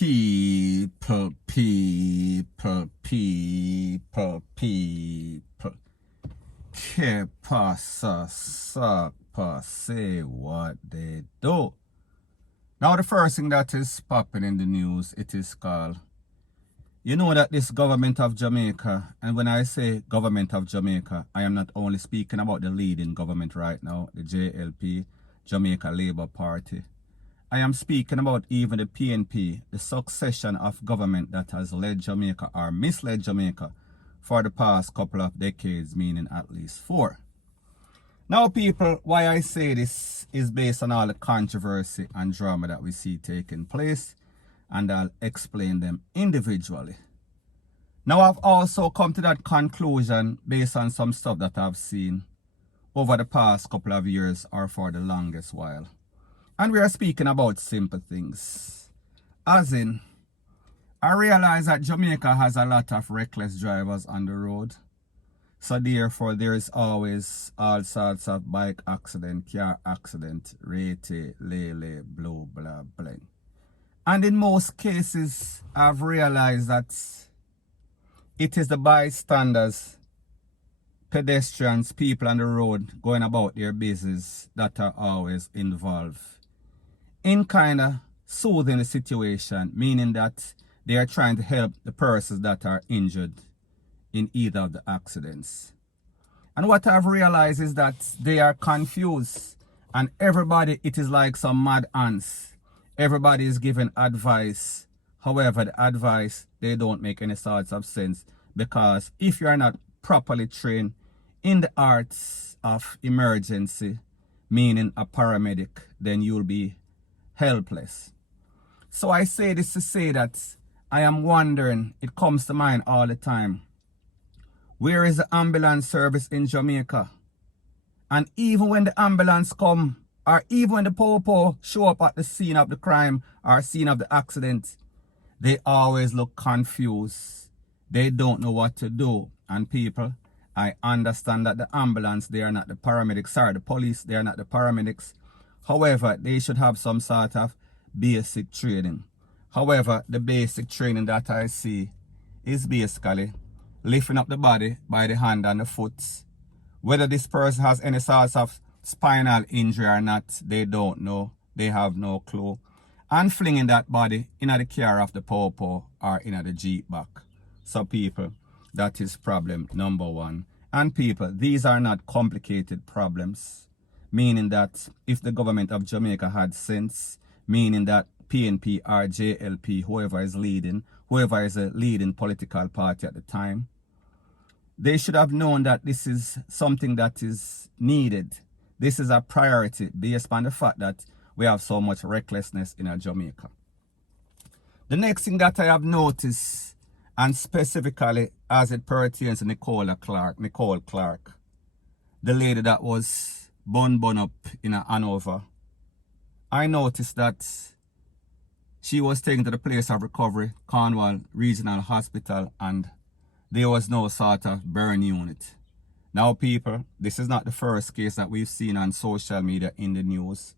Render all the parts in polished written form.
People. Que pasa, sapa, say what they do. Now the first thing that is popping in the news, it is called, you know that this government of Jamaica, and when I say government of Jamaica, I am not only speaking about the leading government right now, the JLP, Jamaica Labour Party. I am speaking about even the PNP, the succession of government that has led Jamaica or misled Jamaica for the past couple of decades, meaning at least 4. Now people, why I say this is based on all the controversy and drama that we see taking place, and I'll explain them individually. Now I've also come to that conclusion based on some stuff that I've seen over the past couple of years or for the longest while. And we are speaking about simple things. As in, I realize that Jamaica has a lot of reckless drivers on the road. So therefore, there is always all sorts of bike accident, car accident, rate, lele, blah, blah, blah. And in most cases, I've realized that it is the bystanders, pedestrians, people on the road going about their business that are always involved in kind of soothing the situation, meaning that they are trying to help the persons that are injured in either of the accidents. And what I've realized is that they are confused, and everybody, it is like some mad ants. Everybody is giving advice. However, the advice, they don't make any sorts of sense, because if you are not properly trained in the arts of emergency, meaning a paramedic, then you'll be helpless. So I say this to say that I am wondering, it comes to mind all the time, where is the ambulance service in Jamaica? And even when the ambulance come, or even when the popo show up at the scene of the crime or scene of the accident, they always look confused. They don't know what to do. And people, I understand that the ambulance, they are not the paramedics. Sorry, the police, they are not the paramedics. However, they should have some sort of basic training. However, the basic training that I see is basically lifting up the body by the hand and the foot. Whether this person has any sort of spinal injury or not, they don't know. They have no clue. And flinging that body in the car of the popo or in the jeep back. So people, that is problem number 1. And people, these are not complicated problems. Meaning that if the government of Jamaica had sense, meaning that PNP or JLP, whoever is a leading political party at the time, they should have known that this is something that is needed. This is a priority based on the fact that we have so much recklessness in Jamaica. The next thing that I have noticed, and specifically as it pertains to Nicole Clark, the lady that was bun up in Hanover, I noticed that she was taken to the place of recovery, Cornwall Regional Hospital, and there was no sort of burn unit. Now people, this is not the first case that we've seen on social media in the news,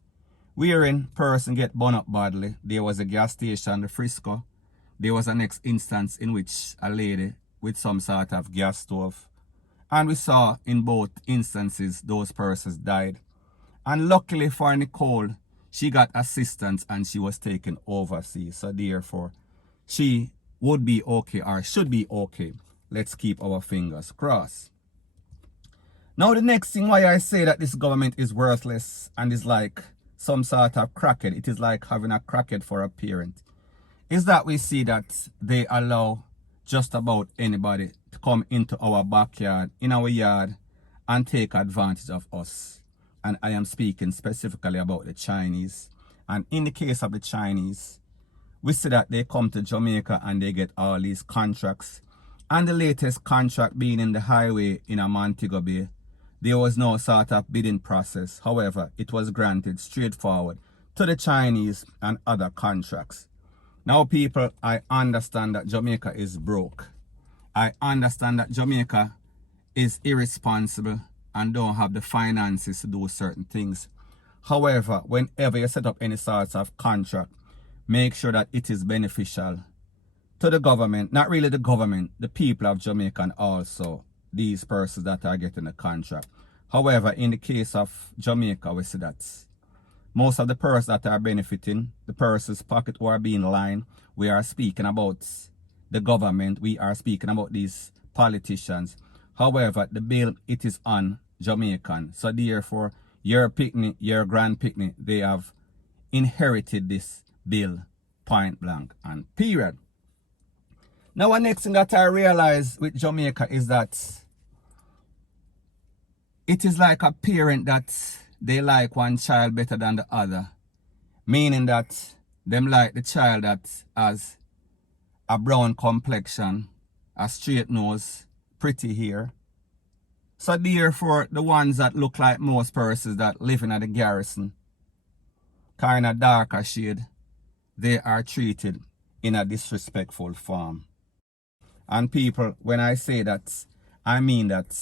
wherein person get bun up badly. There was a gas station, the Frisco. There was a next instance in which a lady with some sort of gas stove. And we saw in both instances, those persons died. And luckily for Nicole, she got assistance and she was taken overseas. So therefore, she would be okay or should be okay. Let's keep our fingers crossed. Now the next thing why I say that this government is worthless and is like some sort of crackhead, it is like having a crackhead for a parent, is that we see that they allow just about anybody to come into our backyard, in our yard, and take advantage of us. And I am speaking specifically about the Chinese. And in the case of the Chinese, we see that they come to Jamaica and they get all these contracts. And the latest contract being in the highway in Montego Bay, there was no sort of bidding process. However, it was granted straightforward to the Chinese and other contracts. Now people, I understand that Jamaica is broke. I understand that Jamaica is irresponsible and don't have the finances to do certain things. However, whenever you set up any sorts of contract, make sure that it is beneficial to the government, not really the government, the people of Jamaica, and also these persons that are getting the contract. However, in the case of Jamaica, we see that most of the persons that are benefiting, the persons pocket who are being lined, we are speaking about the government, we are speaking about these politicians. However, the bill, it is on Jamaican. So therefore, your picnic, your grand picnic, they have inherited this bill, point blank and period. Now, one next thing that I realize with Jamaica is that it is like a parent that they like one child better than the other. Meaning that them like the child that has a brown complexion, a straight nose, pretty hair. So therefore, the ones that look like most persons that live in the garrison, kind of darker shade, they are treated in a disrespectful form. And people, when I say that, I mean that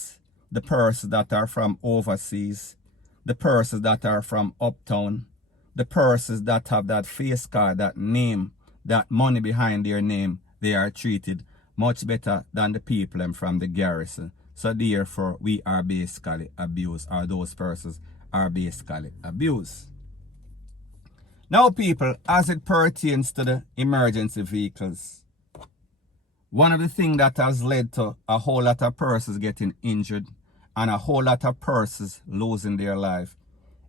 the persons that are from overseas, the persons that are from uptown, the persons that have that face card, that name, that money behind their name, they are treated much better than the people from the garrison. So therefore, we are basically abused, or those persons are basically abused. Now people, as it pertains to the emergency vehicles, one of the things that has led to a whole lot of persons getting injured and a whole lot of persons losing their life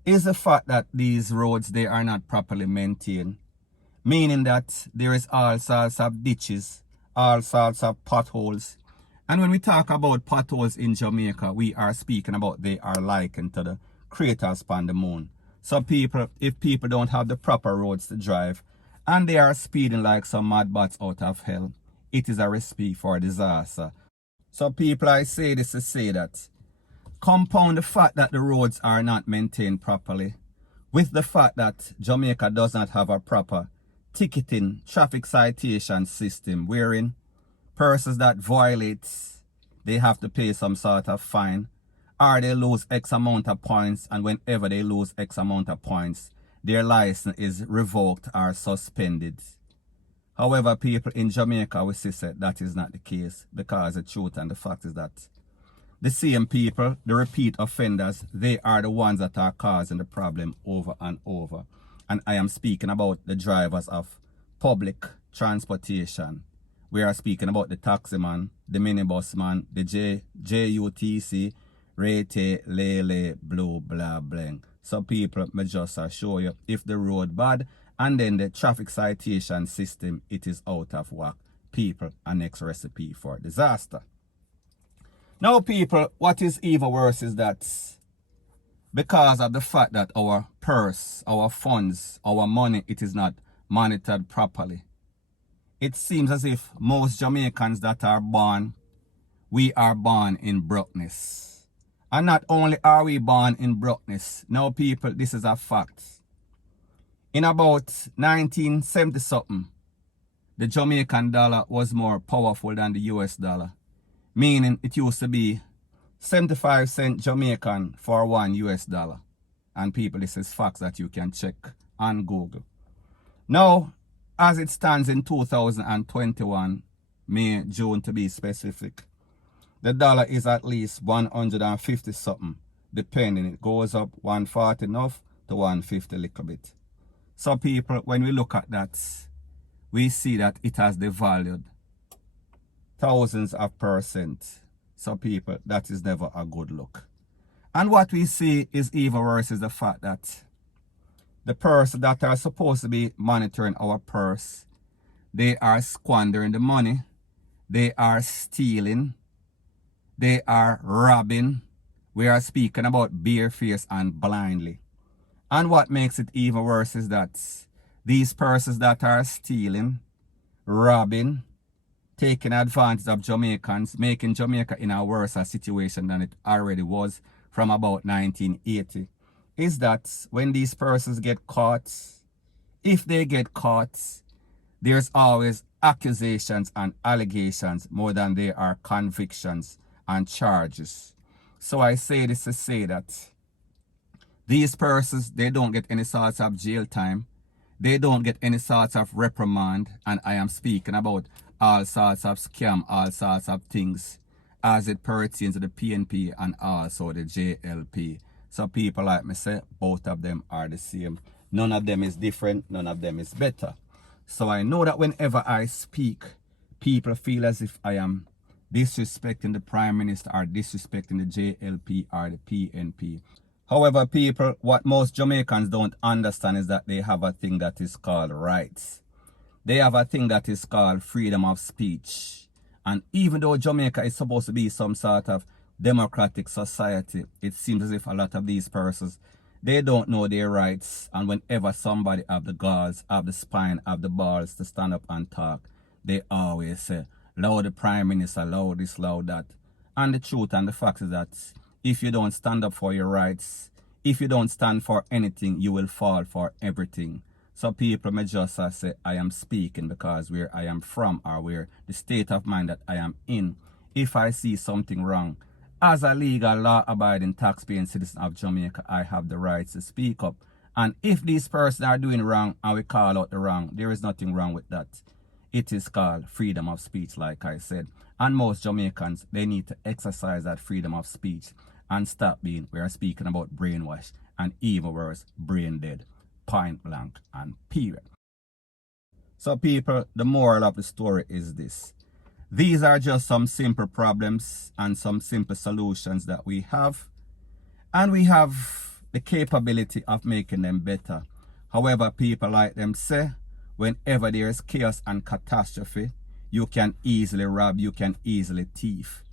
is the fact that these roads, they are not properly maintained. Meaning that there is all sorts of ditches, all sorts of potholes. And when we talk about potholes in Jamaica, we are speaking about they are likened to the craters upon the moon. So people, if people don't have the proper roads to drive and they are speeding like some mad bats out of hell, it is a recipe for disaster. So people, I say this to say that compound the fact that the roads are not maintained properly with the fact that Jamaica does not have a proper ticketing traffic citation system wherein persons that violate, they have to pay some sort of fine, or they lose X amount of points, and whenever they lose X amount of points, their license is revoked or suspended. However, people in Jamaica, we see that is not the case, because the truth and the fact is that the same people, the repeat offenders, they are the ones that are causing the problem over and over. And I am speaking about the drivers of public transportation. We are speaking about the taxi man, the minibus man, the JUTC, Rete, Lele, Blue, blah, bling. So people, may just show you if the road bad and then the traffic citation system, it is out of whack. People, a next recipe for disaster. Now people, what is even worse is that because of the fact that our purse, our funds, our money, it is not monitored properly, it seems as if most Jamaicans that are born, we are born in brokenness. And not only are we born in brokenness, now people, this is a fact. In about 1970 something, the Jamaican dollar was more powerful than the US dollar. Meaning it used to be 75 cents Jamaican for $1 US. And people, this is facts that you can check on Google. Now, as it stands in 2021, May, June to be specific, the dollar is at least 150 something, depending. It goes up 140 enough to 150 a little bit. So people, when we look at that, we see that it has devalued thousands of percent. So people, that is never a good look. And what we see is even worse is the fact that the persons that are supposed to be monitoring our purse, they are squandering the money, they are stealing, they are robbing. We are speaking about barefaced and blindly. And what makes it even worse is that these persons that are stealing, robbing, taking advantage of Jamaicans, making Jamaica in a worse situation than it already was from about 1980, is that when these persons get caught, if they get caught, there's always accusations and allegations more than there are convictions and charges. So I say this to say that these persons, they don't get any sort of jail time. They don't get any sorts of reprimand, and I am speaking about all sorts of scam, all sorts of things as it pertains to the PNP and also the JLP. So people like me say, both of them are the same. None of them is different, none of them is better. So I know that whenever I speak, people feel as if I am disrespecting the Prime Minister or disrespecting the JLP or the PNP. However, people, what most Jamaicans don't understand is that they have a thing that is called rights. They have a thing that is called freedom of speech. And even though Jamaica is supposed to be some sort of democratic society, it seems as if a lot of these persons, they don't know their rights. And whenever somebody have the galls, have the spine, have the balls to stand up and talk, they always say, "Loud the Prime Minister, loud this, loud that." And the truth and the fact is that if you don't stand up for your rights, if you don't stand for anything, you will fall for everything. So people may just say, I am speaking because where I am from or where the state of mind that I am in, if I see something wrong, as a legal, law-abiding, tax-paying citizen of Jamaica, I have the rights to speak up. And if these persons are doing wrong and we call out the wrong, there is nothing wrong with that. It is called freedom of speech, like I said. And most Jamaicans, they need to exercise that freedom of speech and stop being, we are speaking about brainwash and even worse, brain dead, point blank and period. So people, the moral of the story is this. These are just some simple problems and some simple solutions that we have. And we have the capability of making them better. However, people like them say, whenever there is chaos and catastrophe, you can easily rob, you can easily thief.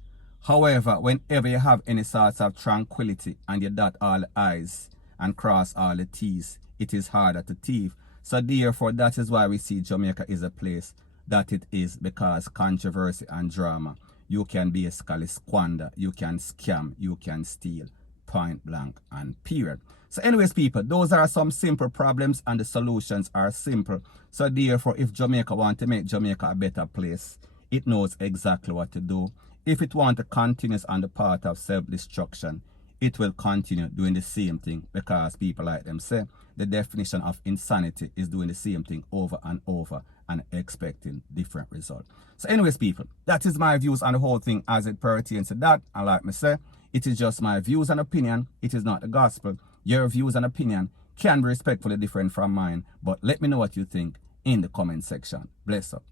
However, whenever you have any sorts of tranquility and you dot all the I's and cross all the T's, it is harder to thief. So therefore, that is why we see Jamaica is a place that it is, because controversy and drama, you can basically squander, you can scam, you can steal, point blank and period. So anyways, people, those are some simple problems and the solutions are simple. So therefore, if Jamaica want to make Jamaica a better place, it knows exactly what to do. If it want to continue on the path of self-destruction, it will continue doing the same thing, because people like them say, the definition of insanity is doing the same thing over and over and expecting different results. So anyways, people, that is my views on the whole thing as it pertains to that. And like me say, it is just my views and opinion. It is not the gospel. Your views and opinion can be respectfully different from mine, but let me know what you think in the comment section. Bless up.